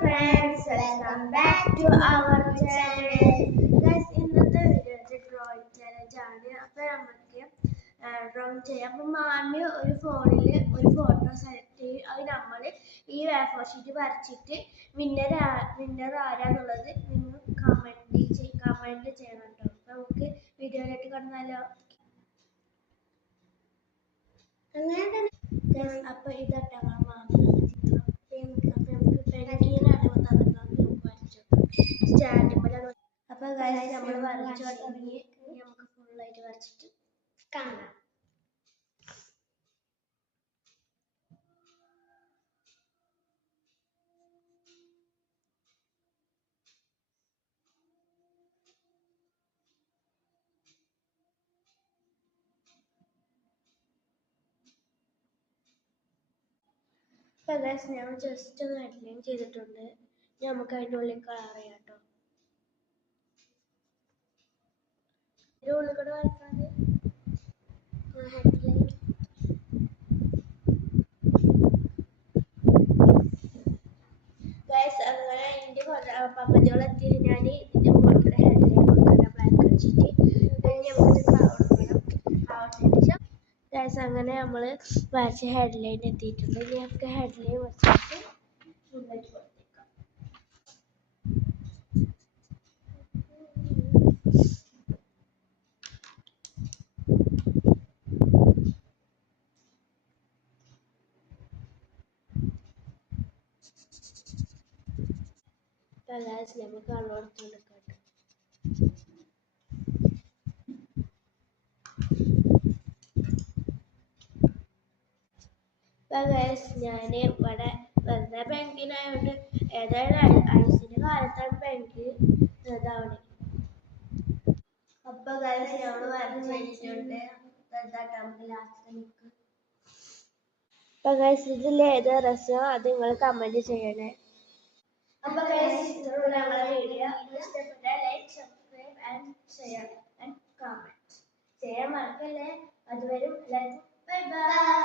friends, welcome back to our channel. Guys, ഇന്നത്തെ video drawing challenge ആണ്. അപ്പോൾ നമുക്ക് ഡ്രോയിങ് ചെയ്യാം. അപ്പോൾ മാമി ഒരു ഫോണിൽ ഒരു ഫോട്ടോ സെലക്ട് ചെയ്യും. അത് നമ്മൾ ഈ A4 ഷീറ്റ് വരച്ചിട്ട് വിന്നർ ആരാന്നുള്ളത് നിങ്ങൾ കമന്റ് ചെയ്യണം കേട്ടോ. അപ്പോൾ നമുക്ക് വീഡിയോയിലേക്ക് കടന്നാലോ. അപ്പോൾ ഇതാട്ടോ മാമി അപ്പൊ നമ്മൾ വരച്ചു തുടങ്ങി. നമുക്ക് ഫുള്ളായിട്ട് വരച്ചിട്ട് കാണാം. ഞാൻ ജസ്റ്റ് ഒന്ന് ഹെഡ്ലൈൻ ചെയ്തിട്ടുണ്ട്. നമുക്ക് അതിൻ്റെ ഉള്ളിൽ കളർ ചെയ്യാം കേട്ടോ. ഇതിൻ്റെ ഉള്ളിൽ കൂടെ വരക്കാൻ ഹെഡ്ലൈൻ ഗൈസ്. അങ്ങനെ ഇതിൻ്റെ പകുതിയോളെത്തി. ഞാൻ ഇതിൻ്റെ മുകളിൽ കൂടെ ഹെഡ്ലൈൻ കൊടുക്കണം ബ്ലാക്ക് വെച്ചിട്ട്. കഴിഞ്ഞ് നമുക്കിത് കൊടുക്കണം. ആവുന്നതിന് ശേഷം ഗൈസ് അങ്ങനെ നമ്മൾ വരച്ച ഹെഡ്ലൈൻ എത്തിയിട്ടുണ്ട്. ഇനി നമുക്ക് ഹെഡ്ലൈൻ വെച്ചിട്ട് ഫുള്ളായിട്ട് കൊടുത്തേക്കാം. നമുക്ക് കളറെടുത്തോണ്ട് ഞാൻ ഇവിടെ വെറുതെ ബാങ്കിനായോണ്ട് ഏതായാലും ഐസിന്റെ കാലത്താണ് ബാങ്ക് ഇതാവണേ. അപ്പൊ ഞമ്മള് വരച്ച് കഴിഞ്ഞിട്ടുണ്ട്. അപ്പൊ ഇതിൽ ഏത് രസം അത് നിങ്ങൾ കമന്റ് ചെയ്യണേ. അപ്പൊ ഞങ്ങളെ വീഡിയോ ഇഷ്ടപ്പെട്ട like, subscribe and share and comment ചെയ്യാൻ മറക്കല്ലേ. അതുവരെ എല്ലാവർക്കും ബൈ ബൈ.